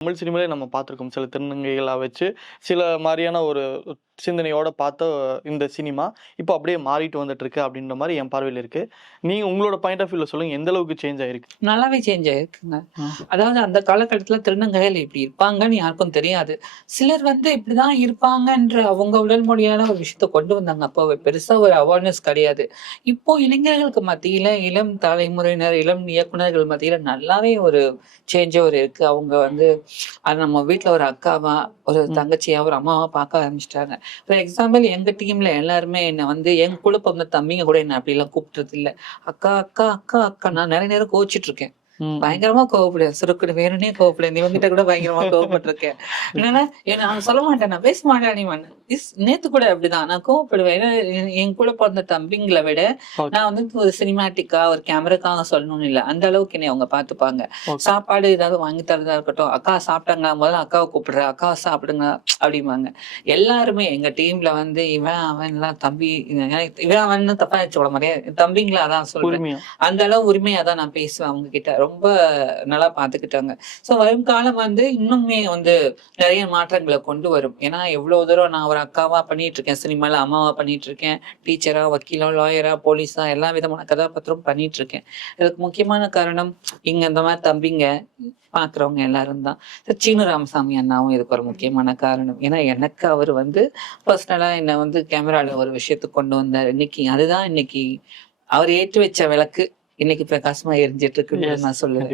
தமிழ் சினிமாலே நம்ம பார்த்துருக்கோம். சில திருநங்கைகளா வச்சு, சில மாரியான ஒரு சிந்தனையோட பார்த்த இந்த சினிமா, இப்போ அப்படியே மாறிட்டு வந்துட்டுருக்கு அப்படின்ற மாரி என் பார்வையில இருக்கு. நீங்க உங்களோட பாயிண்ட் ஆஃப் வியூல சொல்லுங்க. எந்த அளவுக்கு சேஞ்ச் ஆயிருக்கு? நல்லாவே சேஞ்ச் ஆயிருக்குங்க. ம். அதாவது அந்த காலகட்டத்துல திருநங்கைகள் இப்படி இருப்பாங்கன்னு யாருக்கும் தெரியாது. சிலர் இப்படிதான் இருப்பாங்கன்ற அவங்க உடல் மொழியான ஒரு விஷயத்த கொண்டு வந்தாங்க. அப்போ பெருசா ஒரு அவேர்னஸ் கிடையாது. இப்போ இளைஞர்களுக்கு மத்தியில, இளம் தலைமுறையினர், இளம் இயக்குனர்கள் மத்தியில நல்லாவே ஒரு சேஞ்ச் இருக்கு. அவங்க அது நம்ம வீட்ல ஒரு அக்காவா, ஒரு தங்கச்சியா, ஒரு அம்மாவா பார்க்க ஆரம்பிச்சுட்டாங்க. ஃபார் எக்ஸாம்பிள் எங்க டீம்ல எல்லாருமே என்ன என் கூட பிறந்த தம்பிங்க கூட என்ன அப்படிலாம் கூப்பிடுறது இல்ல. அக்கா, அக்கா, அக்கா, அக்கா. நான் நிறைய நேரம் கோவிச்சிட்டு இருக்கேன். பயங்கரமா கோவப்படுவேன். சுருக்குன்னு வேணும்னே கோவப்படுவேன். இவங்கிட்ட கூட பயங்கரமா கோவப்பட்டிருக்கேன். என்னன்னா நான் சொல்ல மாட்டேன், நான் பேச மாட்டேன். நீ நேத்து கூட அப்படிதான் நான் கோவப்படுவேன். ஏன்னா என் கூட பிறந்த தம்பிங்களை விட நான் ஒரு சினிமாட்டிக்கா ஒரு கேமராக்காக சொல்லணும்னு இல்லை. அந்த அளவுக்கு என்னை அவங்க பார்த்துப்பாங்க. சாப்பாடு ஏதாவது வாங்கி தரதா இருக்கட்டும், அக்கா சாப்பிட்டாங்க, முதல்ல அக்காவை கூப்பிடுற, அக்காவை சாப்பிடுங்க அப்படிம்பாங்க. எல்லாருமே எங்க டீம்ல இவன் அவன் எல்லாம் தம்பி, இவன் அவன் தப்பா வச்சு விட மாதிரியே தம்பிங்களா தான் சொல்றேன். அந்த அளவு உரிமையா தான் நான் பேசுவேன் அவங்க கிட்ட. ரொம்ப நல்லா பாத்துக்கிட்டாங்க. சோ வரும் காலம் இன்னுமே நிறைய மாற்றங்களை கொண்டு வரும். ஏன்னா எவ்வளவு தூரம் நான் ஒரு அக்காவா பண்ணிட்டு இருக்கேன், சினிமால அம்மாவா பண்ணிட்டு இருக்கேன், டீச்சரா, வக்கீலா, லாயரா, போலீஸா எல்லா விதமான கதாபாத்திரம் பண்ணிட்டு இருக்கேன். இதுக்கு முக்கியமான காரணம் இங்க இந்த மாதிரி தம்பிங்க பாக்குறவங்க எல்லாரும் தான். சீனு ராமசாமி அண்ணாவும் இதுக்கு ஒரு முக்கியமான காரணம். ஏன்னா எனக்கு அவர் பர்சனலா என்ன கேமரால ஒரு விஷயத்துக்கு கொண்டு வந்தார். இன்னைக்கு அவர் ஏற்றி வச்ச விளக்கு இன்னைக்கு பிரகாசமா எரிஞ்சிட்டு இருக்குன்னு நான் சொல்லுவேன்.